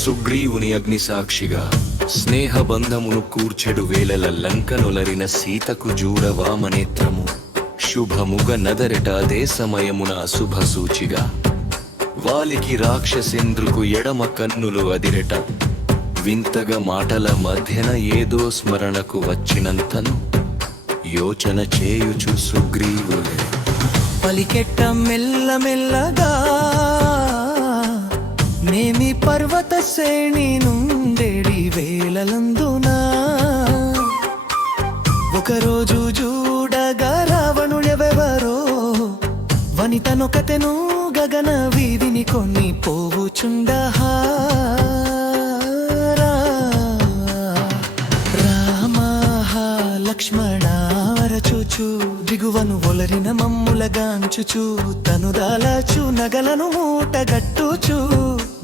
సుగ్రీవుని అగ్నిసాక్షిగా స్నేహబంధమును కూర్చెడు వేళల లంకనొలరిన సీతకు జూడవామనేత్రము శుభముగ నదరెట అదే సమయమున అశుభ సూచిగా వాలికి రాక్షసేంద్రుకు ఎడమ కన్నులు అదిరెట వింతగా మాటల మధ్యన ఏదో స్మరణకు వచ్చినంతను యోచన చేయుచు సుగ్రీవులే పలికెట్ట మెల్లమెల్లగా నేమి పర్వత శ్రేణి నుండేడి వేళలందునా ఒకరోజు చూడగా రావణుడెవెవరో వనితనొకతెను గగన వీధిని కొన్ని పోవుచుండహా లక్ష్మణారచుచు దిగువను ఒలరిన మమ్ములగాంచుచు తను దాలచు నగలను మూటగట్టుచు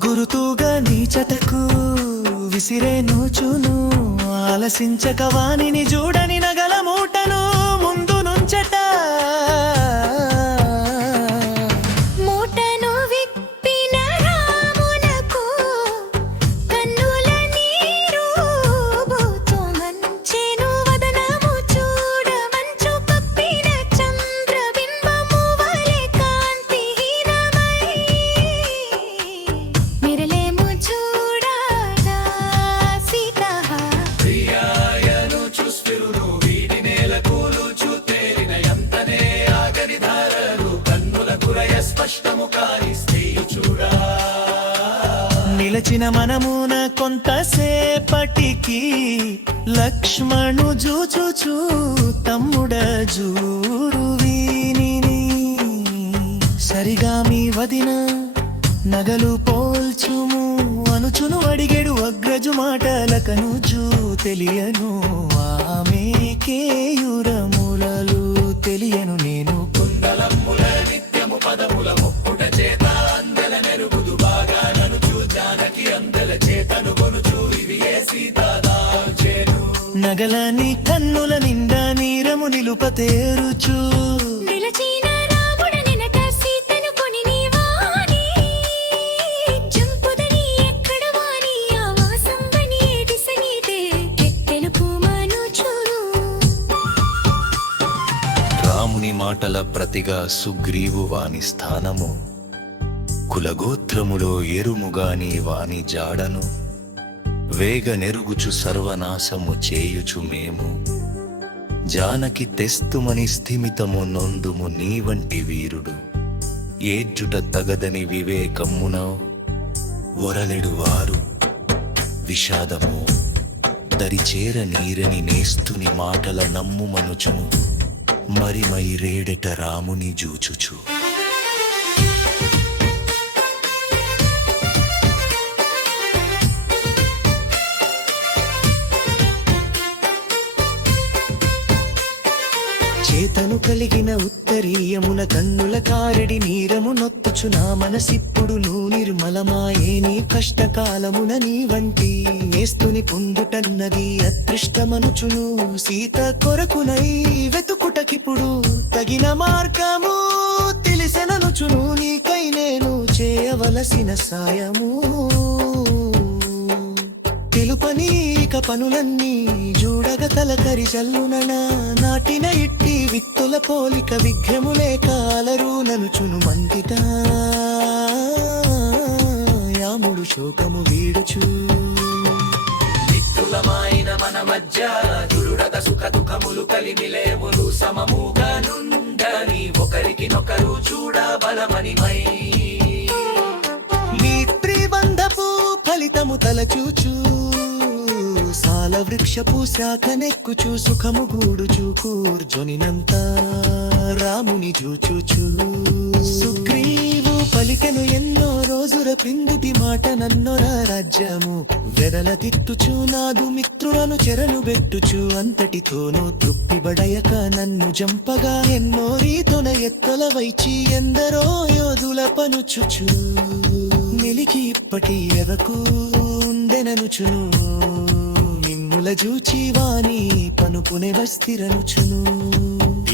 గురుతుగా నీచటకు విసిరేనుచును ఆలసించక వానిని చూడని నగల మూటను ముందు నుంచట నిలచిన మనమున కొంతసేపటికి లక్ష్మణు జూచుచు తమ్ముడ జూరు వీనిని సరిగా మీ వదిన నగలు పోల్చుము అనుచును అడిగెడు అగ్రజు మాటలకను జూ తెలియను ఆమె కేయురములలు తెలియను నేను కుందలమ్ముల నిత్యము పదముల మొక్కుట చేత అందల మెరుగుదు బాగా ననుచు జానకి అందల చేతను కొనుచు ఇవి ఏ సీతాదాల్చేను నగలని కన్నుల నిండా నీరము నిలుపతేరుచు మాటల ప్రతిగా సుగ్రీవు వాని స్థానము కులగోత్రములో ఎరుముగాని వాని జాడను వేగ నెరుగుచు సర్వనాశము చేయుచు మేము జానకి తెస్తుమని స్థిమితము నొందుము నీ వంటి వీరుడు ఏడ్జుట తగదని వివేకమ్మున వరలెడు వారు విషాదము దరిచేర నీరని నేస్తుని మాటల నమ్ముమనుచును మరి మై రేడెట రాముని జూచుచు చేతను కలిగిన ఉత్తరీయమున కన్నుల కారడి నీరము నొత్తుచు నా మనసిప్పుడు నువ్వు నిర్మలమాయే నీ కష్టకాలమున నీ వంటి నేస్తుని పొందుటన్నది అదృష్టమనుచును సీత కొరకునై వెతుకుటకిప్పుడు తగిన మార్గము తెలిసెననుచును నీకై నేను చేయవలసిన సాయము తెలుపని ఇక పనులన్నీ జూడగ తలకరి జల్లున నాటిన ఇట్టి విత్తుల పోలిక విఘ్నములే కాలరు ననుచును మందిట యాముడు శోకము వీడుచు విత్తులమైన మన మధ్య దురుడగ సుఖ దుఃఖములు కలిమిలేములు సమముగా నుండని ఒకరికి నొకరు చూడ బలమని మై నీ త్రిబంధపు ఫలితము తలచూచు సాల వృక్షపు శాఖనెక్కుచు సుఖము గూడుచు కూర్జొనినంత రాముని చూచుచు సుగ్రీవు పలికెను ఎన్నో రోజుల క్రిందిటి మాట నన్నొర రాజ్యము వెరల తిట్టుచు నాదు మిత్రులను చెరలు బెట్టుచు అంతటితోనూ తృప్తిబడయక నన్ను జంపగా ఎన్నో రీతొన ఎత్తల వైచి ఎందరో యోధుల పనుచుచు నిలికి ఇప్పటి ఎదకు ఉండెననుచును మిమ్ముల జూచి వాని పనుపునే వస్తిరనుచును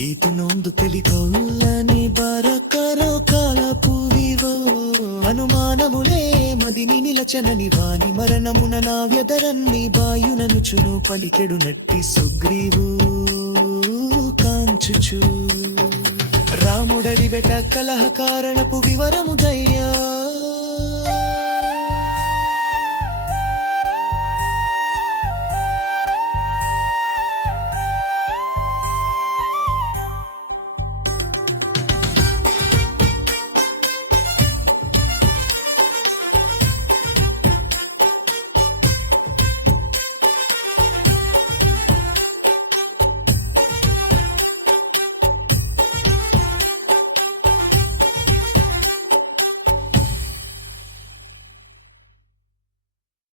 ఈతు నొందు తెలికొల్లని బరకరో కాలపు వివో అనుమానములే మదిని నిలచనని వాని మరణమున నా వ్యధరన్ని బాయుననుచును పలికెడు నట్టి సుగ్రీవు కాంచుచు రాముడడి బెట కలహ కారణపు వివరము దయ్యా